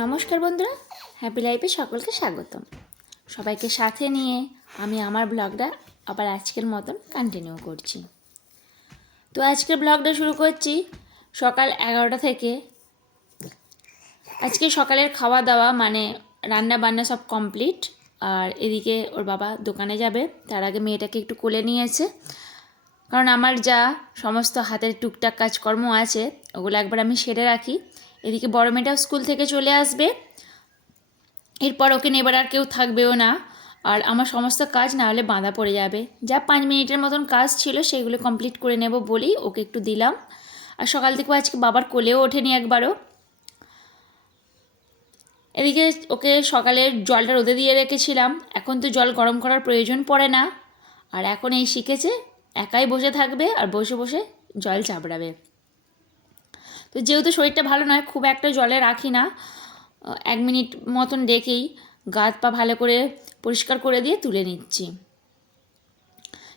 নমস্কার বন্ধুরা, হ্যাপি লাইফে সকলকে স্বাগতম। সবাইকে সাথে নিয়ে আমি আমার ব্লগটা আবার আজকের মতন কন্টিনিউ করছি। তো আজকের ব্লগটা শুরু করছি সকাল 11টা থেকে। আজকে সকালের খাওয়া দাওয়া মানে রান্না বান্না সব কমপ্লিট। আর এদিকে ওর বাবা দোকানে যাবে, তার আগে মেয়েটাকে একটু কোলে নিয়েছে, কারণ আমার যা সমস্ত হাতের টুকটাক কাজকর্ম আছে ওগুলো একবার আমি সেরে রাখি। এদিকে বড় মেয়েটাও স্কুল থেকে চলে আসবে, এরপর ওকে নেবার আর কেউ থাকবেও না। আর আমার সমস্ত কাজ না হলে বাঁধা পড়ে যাবে। যা 5 মিনিটের মতন কাজ ছিল সেগুলো কমপ্লিট করে নেব বলেই ওকে একটু দিলাম। আর সকাল থেকে আজকে বাবার কোলেও ওঠেনি একবারও। এদিকে ওকে সকালে জলটা রোদে দিয়ে রেখেছিলাম, এখন তো জল গরম করার প্রয়োজন পড়ে না। আর এখন এই শিখেছে একাই বসে থাকবে আর বসে বসে জল চাপড়াবে। তো যেহেতু শরীরটা ভালো নয়, খুব একটা জলে রাখি না, 1 মিনিট মতন রেখেই গা হাত পা ভালো করে পরিষ্কার করে দিয়ে তুলে নিচ্ছি।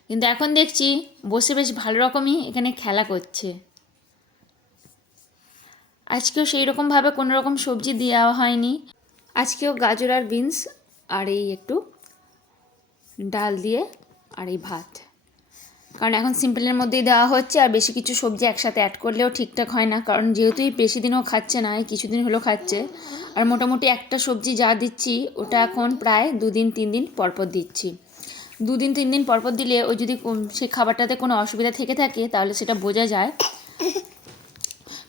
কিন্তু এখন দেখছি বসে বেশ ভালো রকমই এখানে খেলা করছে। আজকেও সেই রকমভাবে কোনো রকম সবজি দেওয়া হয়নি। আজকেও গাজর আর বিনস আর এই একটু ডাল দিয়ে আর এই ভাত, কারণ এখন সিম্পলের মধ্যেই দেওয়া হচ্ছে। আর বেশি কিছু সবজি একসাথে অ্যাড করলেও ঠিকঠাক হয় না, কারণ যেহেতু বেশি দিনও খাচ্ছে না, এই কিছুদিন হলো খাচ্ছে। আর মোটামুটি একটা সবজি যা দিচ্ছি ওটা এখন প্রায় 2 দিন 3 দিন পরপর দিচ্ছি। 2 দিন 3 দিন পরপর দিলে ওই যদি সেই খাবারটাতে কোনো অসুবিধা থেকে থাকে তাহলে সেটা বোঝা যায়।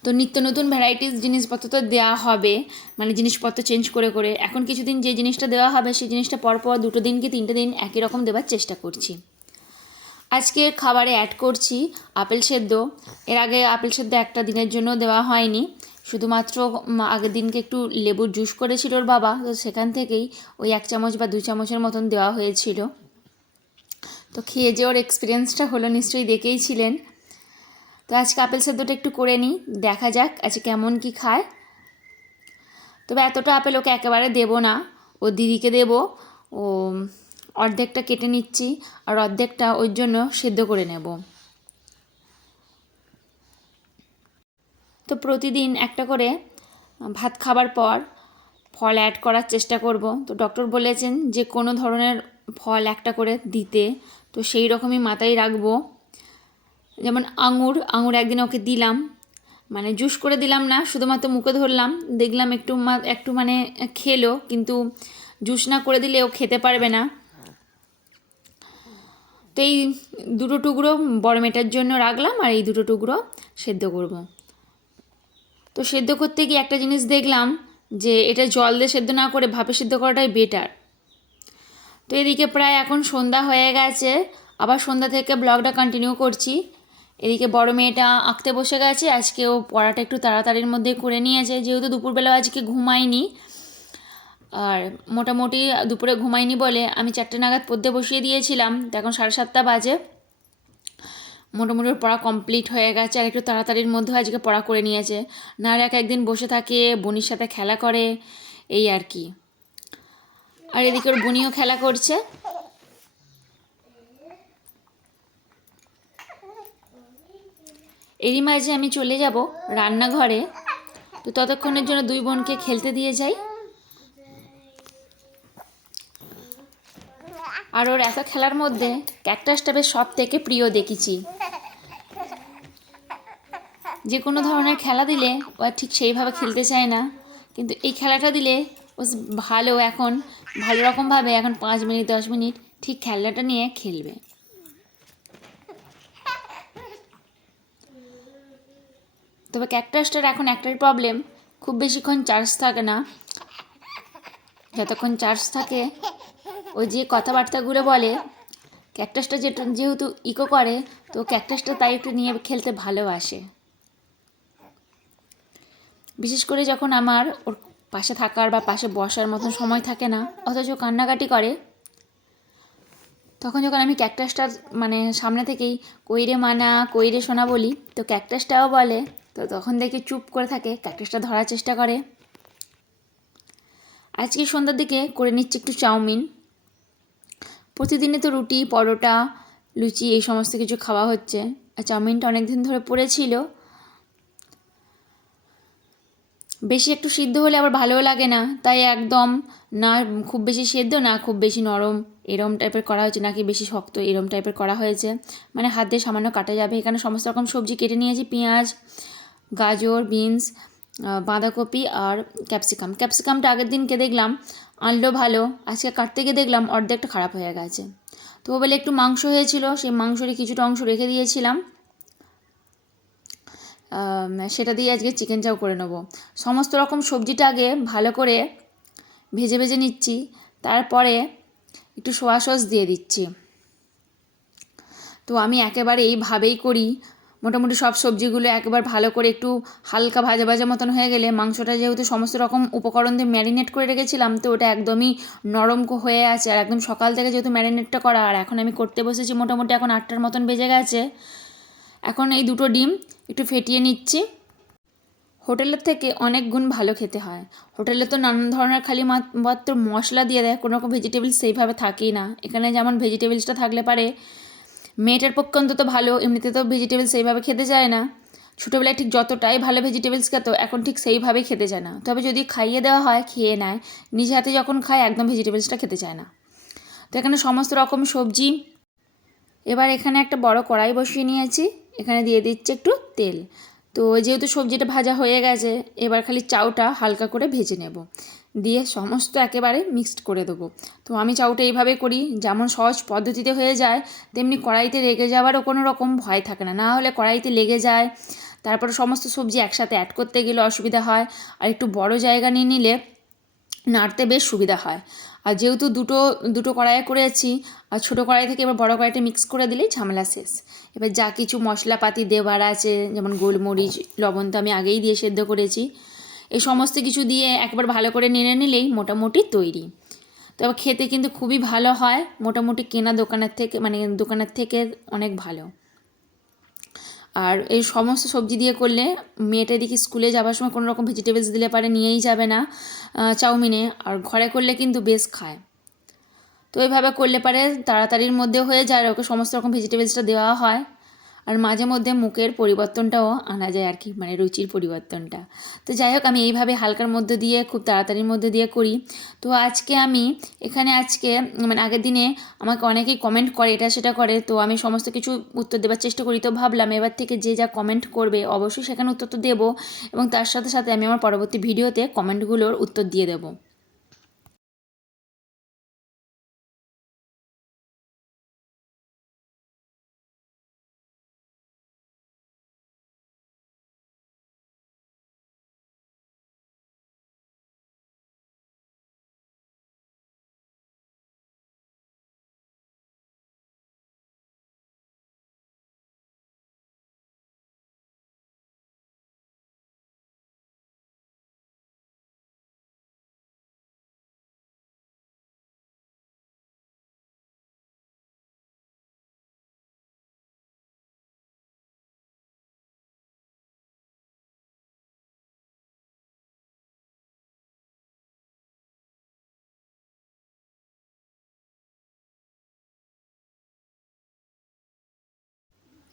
তো নিত্য নতুন ভ্যারাইটিস জিনিসপত্র তো দেওয়া হবে, মানে জিনিসপত্র চেঞ্জ করে করে। এখন কিছুদিন যে জিনিসটা দেওয়া হবে সেই জিনিসটা পরপর 2 দিন কি 3টে দিন একই রকম দেওয়ার চেষ্টা করছি। আজকে খাবারে অ্যাড করছি আপেল সেদ্ধ। এর আগে আপেল সেদ্ধ একটা দিনের জন্য দেওয়া হয়নি, শুধুমাত্র আগের দিনকে একটু লেবুর জুস করেছিল ওর বাবা, তো সেখান থেকেই ওই 1 চামচ বা 2 চামচের মতন দেওয়া হয়েছিল। তো খেয়ে যে ওর এক্সপিরিয়েন্সটা হলো নিশ্চয়ই দেখেইছিলেন। তো আজকে আপেল সেদ্ধটা একটু করে নিই, দেখা যাক আজকে কেমন কি খায়। তবে এতটা আপেল ওকে একেবারে দেবো না, ও দিদিকে দেবো। ও অর্ধেকটা কেটে নিচ্ছি আর অর্ধেকটা ওর জন্য সেদ্ধ করে নেব। তো প্রতিদিন একটা করে ভাত খাবার পর ফল অ্যাড করার চেষ্টা করব। তো ডক্টর বলেছেন যে কোনো ধরনের ফল একটা করে দিতে, তো সেই রকমই মাথায় রাখবো। যেমন আঙুর একদিন ওকে দিলাম, মানে জুস করে দিলাম না, শুধুমাত্র মুখে ধরলাম, দেখলাম একটু মানে খেলো, কিন্তু জুস না করে দিলে ও খেতে পারবে না। তো এই 2টো টুকরো বড় মেয়েটার জন্য রাখলাম আর এই 2টো টুকরো সেদ্ধ করব। তো সেদ্ধ করতে গিয়ে একটা জিনিস দেখলাম যে এটা জল দিয়ে সেদ্ধ না করে ভাপে সেদ্ধ করাটাই বেটার। তো এদিকে প্রায় এখন সন্ধ্যা হয়ে গেছে, আবার সন্ধ্যা থেকে ব্লগটা কন্টিনিউ করছি। এদিকে বড় মেয়েটা আঁকতে বসে গেছে, আজকে ও পড়াটা একটু তাড়াতাড়ির মধ্যে করে নিয়েছে, যেহেতু দুপুরবেলা আজকে ঘুমায়নি। আর মোটামুটি দুপুরে ঘুমায়নি বলে আমি 4টে নাগাদ পড়তে বসিয়ে দিয়েছিলাম, তো এখন 7:30 বাজে। মোটামুটি পড়া কমপ্লিট হয়ে গেছে, আর একটু তাড়াতাড়ির মধ্যে আজকে পড়া করে নিয়েছে। নাহলে একদিন বসে থাকে, বনির সাথে খেলা করে, এই আর কি। আর এদিকে ওর বনিও খেলা করছে। এরই মাঝে আমি চলে যাব রান্নাঘরে, তো ততক্ষণের জন্য 2 বোনকে খেলতে দিয়ে যাই। আর ওর এত খেলার মধ্যে ক্যাকটাসটা বেশ সব থেকে প্রিয় দেখেছি। যে কোনো ধরনের খেলা দিলে ও ঠিক সেইভাবে খেলতে চায় না, কিন্তু এই খেলাটা দিলে ও এখন ভালো রকমভাবে এখন 5 মিনিট 10 মিনিট ঠিক খেলাটা নিয়ে খেলবে। তবে ক্যাকটাসটার এখন একটাই প্রবলেম, খুব বেশিক্ষণ চার্জ থাকে না। যতক্ষণ চার্জ থাকে ও যে কথাবার্তাগুলো বলে, ক্যাকটাসটা যেহেতু ইকো করে, তো ক্যাকটাসটা তাই একটু নিয়ে খেলতে ভালোবাসে। বিশেষ করে যখন আমার ওর পাশে থাকার বা পাশে বসার মতন সময় থাকে না, অথচ কান্নাকাটি করে, তখন যখন আমি ক্যাকটাসটার মানে সামনে থেকেই কইরে মানা কইরে শোনা বলি, তো ক্যাকটাসটাও বলে, তো তখন দেখে চুপ করে থাকে, ক্যাকটাসটা ধরার চেষ্টা করে। আজকে সন্ধ্যার দিকে করে নিচ্ছি একটু চাউমিন। প্রতিদিনে তো রুটি পরোটা লুচি এই সমস্ত কিছু খাওয়া হচ্ছে, আর চাউমিনটা অনেক দিন ধরে পড়েছিল, বেশি একটু সিদ্ধ হলে আবার ভালোও লাগে না, তাই একদম না খুব বেশি সেদ্ধ না খুব বেশি নরম এরম টাইপের করা হয়েছে, নাকি বেশি শক্ত এরম টাইপের করা হয়েছে, মানে হাত দিয়ে সামান্য কাটা যাবে। এখানে সমস্ত রকম সবজি কেটে নিয়েছি, পেঁয়াজ, গাজর, বিনস, বাঁধাকপি আর ক্যাপসিকামটা আগের দিনকে দেখলাম আনলো ভালো, আজকে কাটতে গিয়ে দেখলাম অর্ধেকটা খারাপ হয়ে গেছে। তো বলে একটু মাংস হয়েছিল, সেই মাংসেরই কিছুটা অংশ রেখে দিয়েছিলাম, সেটা দিয়ে আজকে চিকেন চাও করে নেব। সমস্ত রকম সবজিটা আগে ভালো করে ভেজে ভেজে নিচ্ছি, তারপরে একটু সোয়া সস দিয়ে দিচ্ছি। তো আমি একেবারে এইভাবেই করি, মোটামুটি সব সবজিগুলো একবার ভালো করে একটু হালকা ভাজা ভাজা মতন হয়ে গেলে, মাংসটা যেহেতু সমস্ত রকম উপকরণ দিয়ে ম্যারিনেট করে রেখেছিলাম, তো ওটা একদমই নরম হয়ে আছে, আর একদম সকাল থেকে যেহেতু ম্যারিনেটটা করা, আর এখন আমি করতে বসেছি মোটামুটি এখন 8টার মতন বেজে গেছে। এখন এই 2টো ডিম একটু ফেটিয়ে নিচ্ছি। হোটেলের থেকে অনেক গুণ ভালো খেতে হয়। হোটেলে তো নানান ধরনের খালি মাত্র মশলা দিয়ে দেয়, কোনো রকম ভেজিটেবলস সেইভাবে থাকেই না। এখানে যেমন ভেজিটেবলসটা থাকলে পারে মেয়েটার পক্ষে অন্তত ভালো, এমনিতে তো ভেজিটেবলস সেইভাবে খেতে যায় না। ছোটোবেলায় ঠিক যতটাই ভালো ভেজিটেবলস খেত, এখন ঠিক সেইভাবেই খেতে চায় না। তবে যদি খাইয়ে দেওয়া হয় খেয়ে নেয়, নিজে হাতে যখন খায় একদম ভেজিটেবলসটা খেতে চায় না। তো এখানে সমস্ত রকম সবজি, এবার এখানে একটা বড় কড়াই বসিয়ে নিয়েছি, এখানে দিয়ে দিচ্ছি একটু তেল। তো যেহেতু সবজিটা ভাজা হয়ে গেছে, এবার খালি চাউটা হালকা করে ভেজে নেব, দিয়ে সমস্ত একেবারে মিক্সড করে দেবো। তো আমি চাউটা এইভাবে করি, যেমন সহজ পদ্ধতিতে হয়ে যায়, তেমনি কড়াইতে লেগে যাওয়ারও কোনো রকম ভয় থাকে না। না হলে কড়াইতে লেগে যায়, তারপরে সমস্ত সবজি একসাথে অ্যাড করতে গেলে অসুবিধা হয়, আর একটু বড় জায়গা নিয়ে নিলে নাড়তে বেশ সুবিধা হয়। আর যেহেতু দুটো দুটো কড়াইয়ে করেছি, আর ছোটো কড়াই থেকে এবার বড় কড়াইটা মিক্স করে দিলেই ঝামেলা শেষ। এবার যা কিছু মশলাপাতি দেওয়ার আছে, যেমন গোলমরিচ, লবণ তো আমি আগেই দিয়ে সেদ্ধ করেছি, এই সমস্ত কিছু দিয়ে একবার ভালো করে নেড়ে নিলেই মোটামুটি তৈরি। তো এবার খেতে কিন্তু খুবই ভালো হয়, মোটামুটি কেনা দোকানের থেকে অনেক ভালো। আর এই সমস্ত সবজি দিয়ে করলে মেয়েটা এদিকে স্কুলে যাওয়ার সময় কোনো রকম ভেজিটেবলস দিলে পারে নিয়েই যাবে না চাউমিনে, আর ঘরে করলে কিন্তু বেশ খায়। তো এইভাবে করলে পারে তাড়াতাড়ির মধ্যে হয়ে যায়, আর ওকে সমস্ত রকম ভেজিটেবলসটা দেওয়া হয়, আর মাঝে মধ্যে মুখের পরিবর্তনটাও আনা যায় আর কি, মানে রুচির পরিবর্তনটা। তো যাই হোক, আমি এইভাবে হালকার মধ্যে দিয়ে খুব তাড়াতাড়ির মধ্যে দিয়ে করি। তো আজকে আমি এখানে মানে আগের দিনে আমাকে অনেকেই কমেন্ট করে, এটা সেটা করে, তো আমি সমস্ত কিছু উত্তর দেওয়ার চেষ্টা করি। তো ভাবলাম এবার থেকে যে যা কমেন্ট করবে অবশ্যই সেখানে উত্তর তো দেবো, এবং তার সাথে সাথে আমি আমার পরবর্তী ভিডিওতে কমেন্টগুলোর উত্তর দিয়ে দেবো।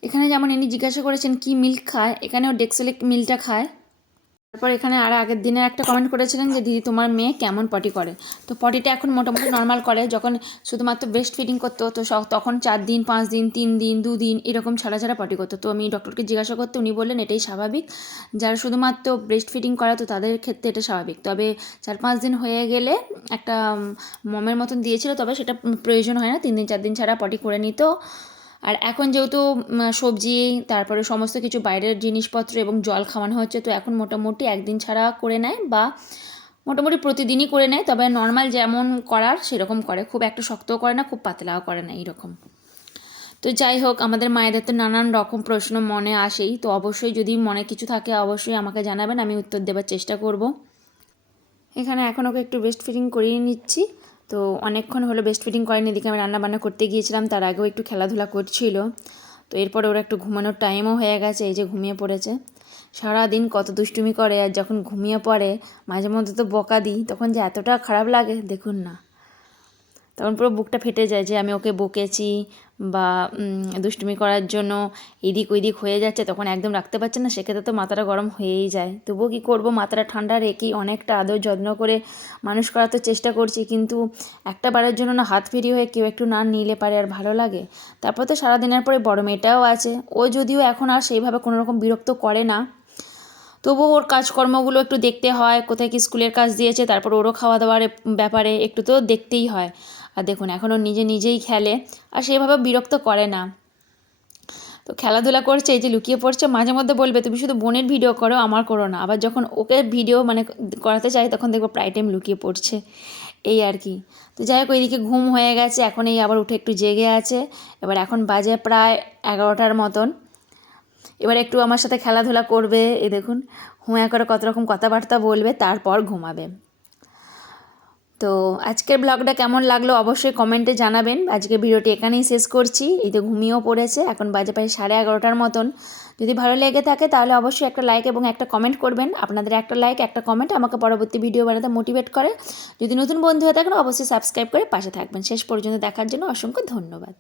এখানে যেমন ইনি জিজ্ঞাসা করেছেন কি মিল্ক খায়, এখানেও ডেক্সেলিক মিল্কটা খায়। তারপর এখানে আর আগের দিনে একটা কমেন্ট করেছিলেন যে দিদি তোমার মেয়ে কেমন পটি করে। তো পটিটা এখন মোটামুটি নর্মাল করে, যখন শুধুমাত্র ব্রেস্ট ফিডিং করতো তো তখন 4 দিন 5 দিন 3 দিন 2 দিন এরকম ছাড়া ছাড়া পটি করতো। তো আমি ডক্টরকে জিজ্ঞাসা করতে উনি বললেন এটাই স্বাভাবিক, যারা শুধুমাত্র ব্রেস্ট ফিডিং করা তো তাদের ক্ষেত্রে এটা স্বাভাবিক। তবে 4-5 দিন হয়ে গেলে একটা মমের মতন দিয়েছিল, তবে সেটা প্রয়োজন হয় না, 3 দিন 4 দিন ছাড়া পটি করে নিত। আর এখন যেহেতু সবজি, তারপরে সমস্ত কিছু বাইরের জিনিসপত্র এবং জল খাওয়ানো হচ্ছে, তো এখন মোটামুটি একদিন ছাড়া করে নেয়, বা মোটামুটি প্রতিদিনই করে নেয়, তবে নর্মাল যেমন করার সেরকম করে, খুব একটা শক্তও করে না খুব পাতলাও করে না এইরকম। তো যাই হোক, আমাদের মায়েদের তো নানান রকম প্রশ্ন মনে আসেই, তো অবশ্যই যদি মনে কিছু থাকে অবশ্যই আমাকে জানাবেন, আমি উত্তর দেওয়ার চেষ্টা করব। এখানে এখন ওকে একটু ব্রেস্ট ফিডিং করিয়ে নিচ্ছি। তো অনেকক্ষণ হলো ব্রেস্ট ফিডিং করেনি, এদিকে আমি রান্নাবান্না করতে গিয়েছিলাম, তার আগেও একটু খেলাধুলা করছিল। তো এরপরে ওরা একটু ঘুমানোর টাইমও হয়ে গেছে, এই যে ঘুমিয়ে পড়েছে। সারাদিন কত দুষ্টুমি করে, আর যখন ঘুমিয়ে পড়ে মাঝে মধ্যে তো বকা দিই, তখন যে এতটা খারাপ লাগে দেখুন না, তখন পুরো বুকটা ফেটে যায় যে আমি ওকে বকেছি বা দুষ্টুমি করার জন্য এদিক ওইদিক হয়ে যাচ্ছে, তখন একদম রাখতে পারছে না, সেক্ষেত্রে তো মাথাটা গরম হয়েই যায়। তবুও কী করব, মাথাটা ঠান্ডা রেখেই অনেকটা আদর যত্ন করে মানুষ করার তো চেষ্টা করছি, কিন্তু একটা বারের জন্য না হাত ফিরি হয়ে কেউ একটু না নিলে পারে আর ভালো লাগে। তারপর তো সারাদিনের পরে বড় মেয়েটাও আছে, ও যদিও এখন আর সেইভাবে কোনো রকম বিরক্ত করে না, তবুও ওর কাজকর্মগুলো একটু দেখতে হয়, কোথায় কি স্কুলের কাজ দিয়েছে, তারপর ওরও খাওয়া দাওয়ার ব্যাপারে একটু তো দেখতেই হয়। আর দেখুন এখন ও নিজেই খেলে, আর সেইভাবে বিরক্ত করে না। তো খেলাধুলা করছে, এই যে লুকিয়ে পড়ছে, মাঝে মধ্যে বলবে তুমি শুধু বোনের ভিডিও করো, আমার করো না। আবার যখন ওকে ভিডিও করাতে চাই, তখন দেখবো প্রায় টাইম লুকিয়ে পড়ছে, এই আর কি। তো যাই হোক, ওইদিকে ঘুম হয়ে গেছে, এখন এই আবার উঠে একটু জেগে আছে। এবার এখন বাজে প্রায় 11টার মতন। এবার একটু আমার সাথে খেলাধুলা করবে, এই দেখুন করে কত রকম কথাবার্তা বলবে, তারপর ঘুমাবে। তো আজকের ব্লগটা কেমন লাগলো অবশ্যই কমেন্টে জানাবেন। আজকের ভিডিওটি এখানেই শেষ করছি। এই তো ঘুমিয়েও পড়েছে, এখন বাজে প্রায় 11:30টার মতন। যদি ভালো লেগে থাকে তাহলে অবশ্যই একটা লাইক এবং একটা কমেন্ট করবেন। আপনাদের একটা লাইক একটা কমেন্ট আমাকে পরবর্তী ভিডিও বানাতে মোটিভেট করে। যদি নতুন বন্ধু হয়ে থাকেন অবশ্যই সাবস্ক্রাইব করে পাশে থাকবেন। শেষ পর্যন্ত দেখার জন্য অসংখ্য ধন্যবাদ।